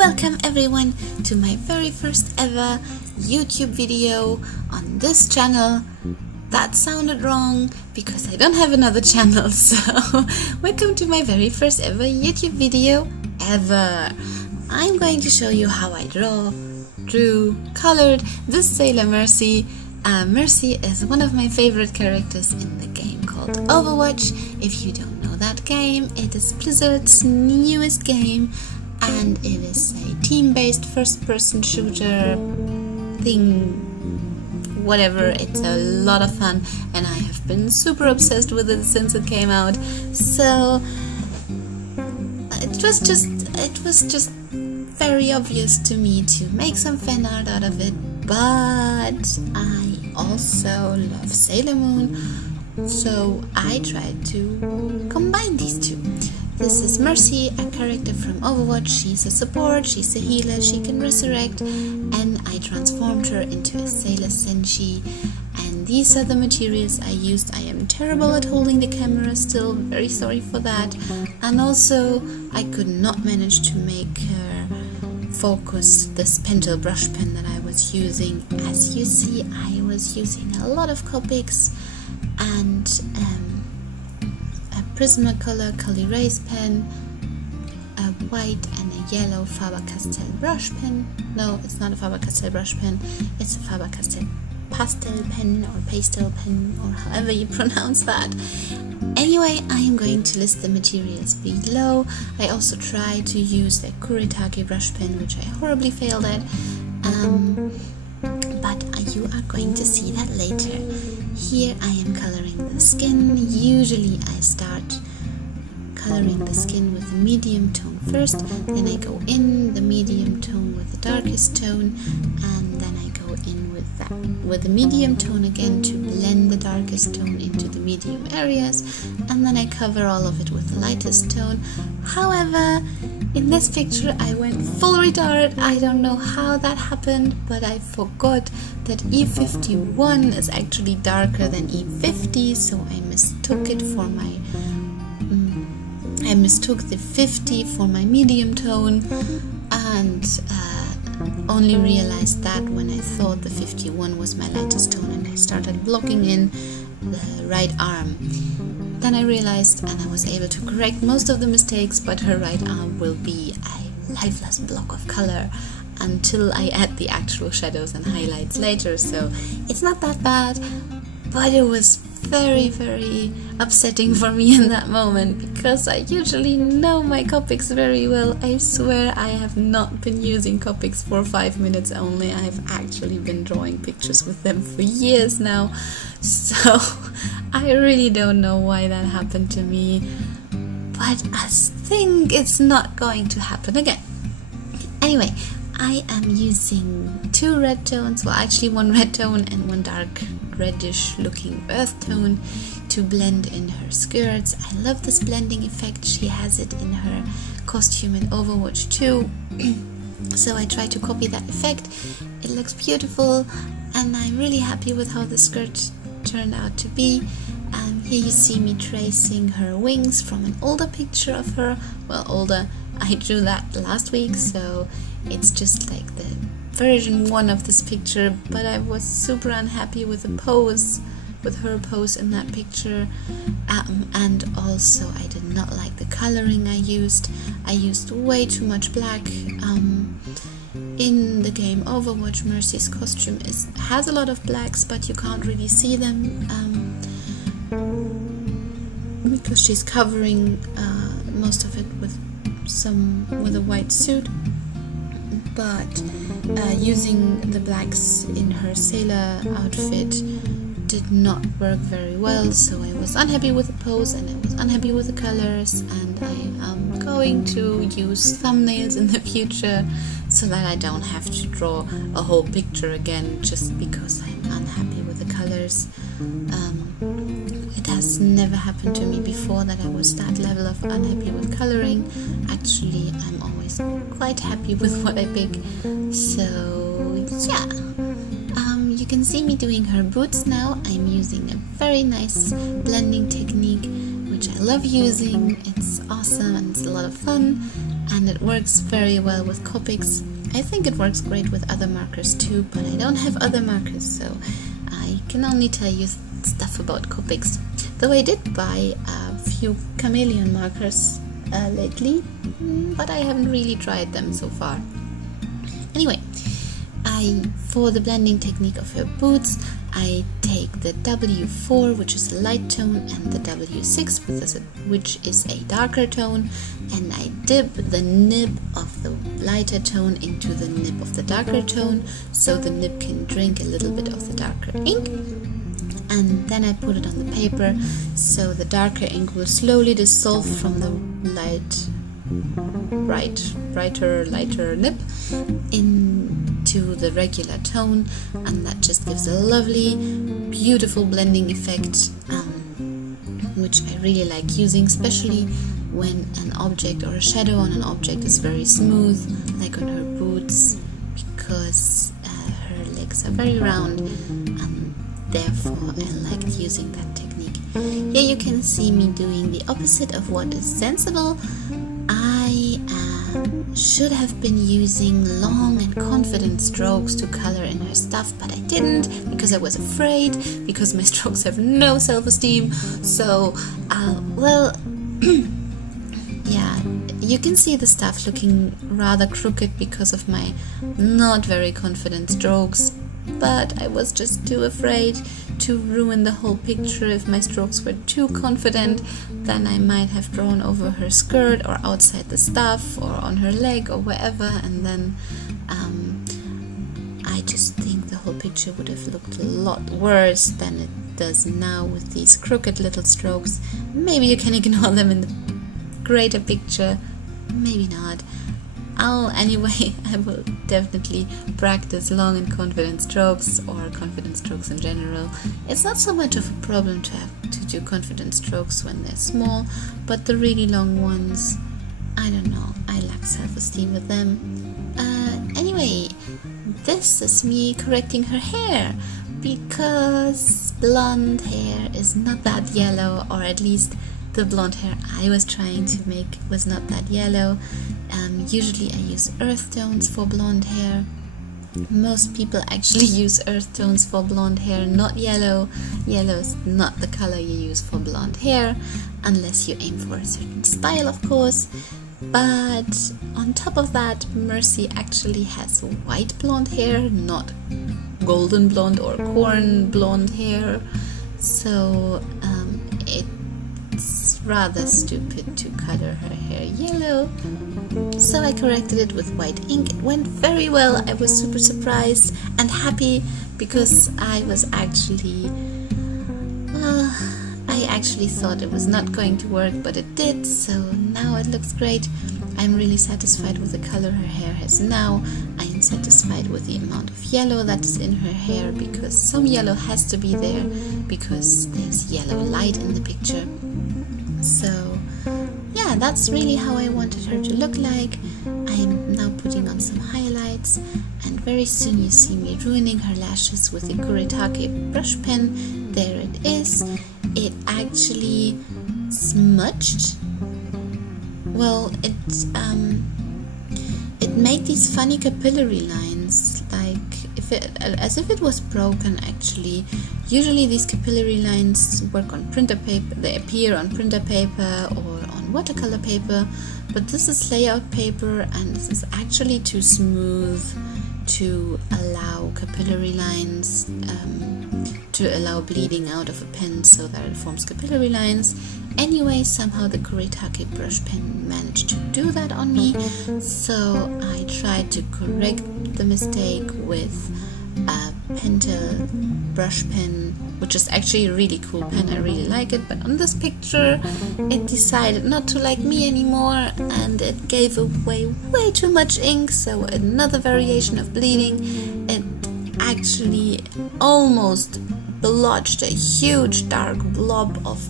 Welcome everyone to my very first ever YouTube video on this channel. That sounded wrong because I don't have another channel, so welcome to my very first ever YouTube video ever. I'm going to show you how I drew, colored this Sailor Mercy. Mercy is one of my favorite characters in the game called Overwatch. If you don't know that game, it is Blizzard's newest game and it is a team-based first-person shooter thing, whatever. It's a lot of fun and I have been super obsessed with it since it came out. So it was just very obvious to me to make some fan art out of it, but I also love Sailor Moon, so I tried to combine these two. This is Mercy, a character from Overwatch. She's a support, she's a healer, she can resurrect, and I transformed her into a Sailor Senshi. And these are the materials I used. I am terrible at holding the camera still, very sorry for that. And also, I could not manage to make her focus this Pentel Brush pen that I was using. As you see, I was using a lot of Copics and a Prismacolor Col-Erase pen, a white and a yellow Faber Castell brush pen. No, it's not a Faber Castell brush pen, it's a Faber Castell Pastell pen or Pastell pen or however you pronounce that. Anyway, I am going to list the materials below. I also tried to use the Kurateke brush pen, which I horribly failed at, but you are going to see that later. Here I am coloring the skin. Usually I start coloring the skin with the medium tone first, then I go in the medium tone with the darkest tone, and then I go in with the medium tone again to blend the darkest tone into the medium areas, and then I cover all of it with the lightest tone. However, in this picture I went full retard. I don't know how that happened, but I forgot that E51 is actually darker than E50, so I mistook it for my I mistook the 50 for my medium tone, and only realized that when I thought the 51 was my lightest tone, and I started blocking in the right arm. Then I realized, and I was able to correct most of the mistakes, but her right arm will be a lifeless block of color until I add the actual shadows and highlights later, so it's not that bad, but it was very, very upsetting for me in that moment because I usually know my Copics very well. I swear I have not been using Copics for 5 minutes only. I have actually been drawing pictures with them for years now, so I really don't know why that happened to me, but I think it's not going to happen again. Anyway, I am using 2 red tones, well actually 1 red tone and 1 dark reddish looking earth tone to blend in her skirts. I love this blending effect. She has it in her costume in Overwatch too. So I try to copy that effect. It looks beautiful and I'm really happy with how the skirt turned out to be. Here you see me tracing her wings from an older picture of her. Well, older, I drew that last week, so it's just like the version 1 of this picture, but I was super unhappy with the pose, with her pose in that picture, and also I did not like the coloring I used. I used way too much black. In the game Overwatch, Mercy's costume has a lot of blacks, but you can't really see them because she's covering most of it with a white suit. But using the blacks in her sailor outfit did not work very well, so I was unhappy with the pose and I was unhappy with the colors, and I am going to use thumbnails in the future so that I don't have to draw a whole picture again just because I'm unhappy with the colors. It has never happened to me before that I was that level of unhappy with coloring. Actually, I'm always quite happy with what I pick. So yeah, you can see me doing her boots now. I'm using a very nice blending technique, which which I love using. It's awesome and it's a lot of fun, and it works very well with Copics. I think it works great with other markers too, but I don't have other markers, so I can only tell you stuff about Copics. Though I did buy a few chameleon markers lately, but I haven't really tried them so far. Anyway, for the blending technique of her boots, I take the W4, which is a light tone, and the W6, which is a darker tone, and I dip the nib of the lighter tone into the nib of the darker tone, so the nib can drink a little bit of the darker ink. And then I put it on the paper, so the darker ink will slowly dissolve from the lighter nib into the regular tone, and that just gives a lovely, beautiful blending effect, which I really like using, especially when an object or a shadow on an object is very smooth, like on her boots, because her legs are very round, and therefore I like using that technique. Here you can see me doing the opposite of what is sensible. I should have been using long and confident strokes to color in her stuff, but I didn't because I was afraid, because my strokes have no self-esteem. So, yeah, you can see the stuff looking rather crooked because of my not very confident strokes, but I was just too afraid to ruin the whole picture. If my strokes were too confident, then I might have drawn over her skirt or outside the stuff or on her leg or wherever, and then I just think the whole picture would have looked a lot worse than it does now with these crooked little strokes. Maybe you can ignore them in the greater picture, maybe not. Anyway, I will definitely practice long and confident strokes, or confident strokes in general. It's not so much of a problem to have to do confident strokes when they're small, but the really long ones, I don't know, I lack self-esteem with them. Anyway, this is me correcting her hair, because blonde hair is not that yellow, or at least the blonde hair I was trying to make was not that yellow. Usually I use earth tones for blonde hair. Most people actually use earth tones for blonde hair, not yellow. Yellow is not the color you use for blonde hair, unless you aim for a certain style, of course. But on top of that, Mercy actually has white blonde hair, not golden blonde or corn blonde hair. So it's rather stupid to color her hair yellow. So I corrected it with white ink. It went very well. I was super surprised and happy, because I actually thought it was not going to work, but it did, so now it looks great. I'm really satisfied with the color her hair has now. I am satisfied with the amount of yellow that is in her hair, because some yellow has to be there, because there's yellow light in the picture. So yeah, that's really how I wanted her to look like. I am now putting on some highlights, and very soon you see me ruining her lashes with the Kurateke brush pen. There it is. It actually smudged. Well, it made these funny capillary lines, like as if it was broken actually. Usually these capillary lines work on printer paper, they appear on printer paper or on watercolor paper, but this is layout paper, and this is actually too smooth to allow capillary lines, to allow bleeding out of a pen so that it forms capillary lines. Anyway, somehow the Kurateke brush pen managed to do that on me, so I tried to correct the mistake with a Pentel brush pen, which is actually a really cool pen. I really like it, but on this picture it decided not to like me anymore, and it gave away way too much ink, so another variation of bleeding. It actually almost blotched a huge dark blob of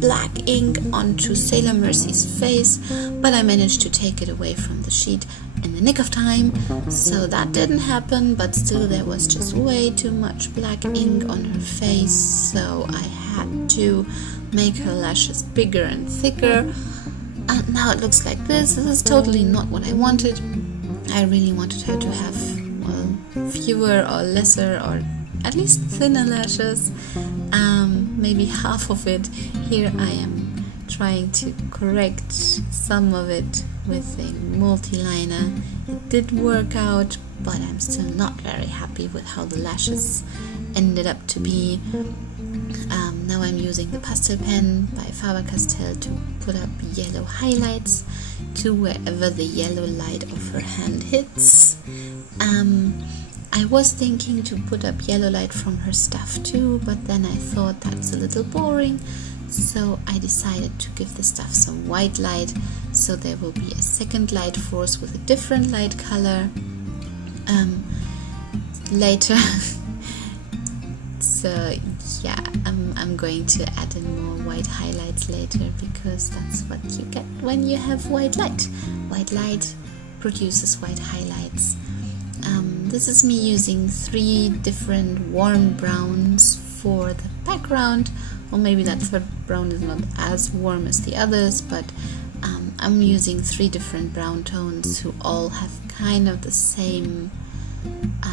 black ink onto Sailor Mercy's face, but I managed to take it away from the sheet in the nick of time, so that didn't happen, but still there was just way too much black ink on her face, so I had to make her lashes bigger and thicker. And now it looks like this. This is totally not what I wanted. I really wanted her to have, well, fewer or lesser or at least thinner lashes. Maybe half of it. Here I am trying to correct some of it with a multiliner. It did work out, but I'm still not very happy with how the lashes ended up to be. Now I'm using the pastel pen by Faber Castell to put up yellow highlights to wherever the yellow light of her hand hits. I was thinking to put up yellow light from her stuff too, but then I thought that's a little boring, so I decided to give the stuff some white light, so there will be a second light force with a different light color later. So yeah, I'm going to add in more white highlights later, because that's what you get when you have white light. White light produces white highlights. This is me using 3 different warm browns for the background, or maybe that third brown is not as warm as the others, but I'm using 3 different brown tones who all have kind of the same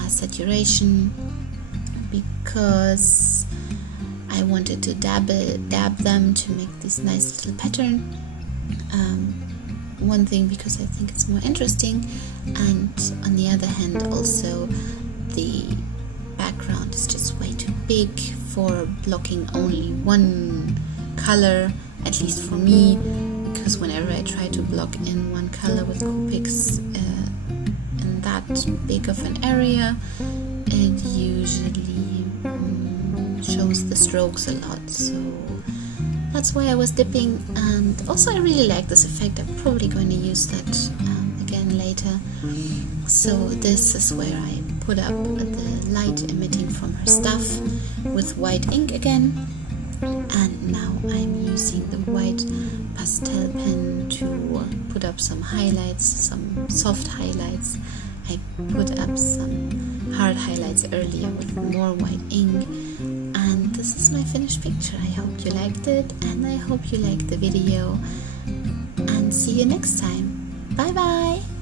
saturation, because I wanted to dab them to make this nice little pattern. One thing, because I think it's more interesting, and on the other hand also the background is just way too big for blocking only one color, at least for me, because whenever I try to block in one color with Copics in that big of an area, it usually shows the strokes a lot, so that's why I was dipping. And also I really like this effect. I'm probably going to use that again later. So this is where I put up the light emitting from her stuff with white ink again, and now I'm using the white pastel pen to put up some highlights, some soft highlights. I put up some hard highlights earlier with more white ink, and this is my finished picture. I hope you liked it, and I hope you liked the video, and see you next time. Bye bye!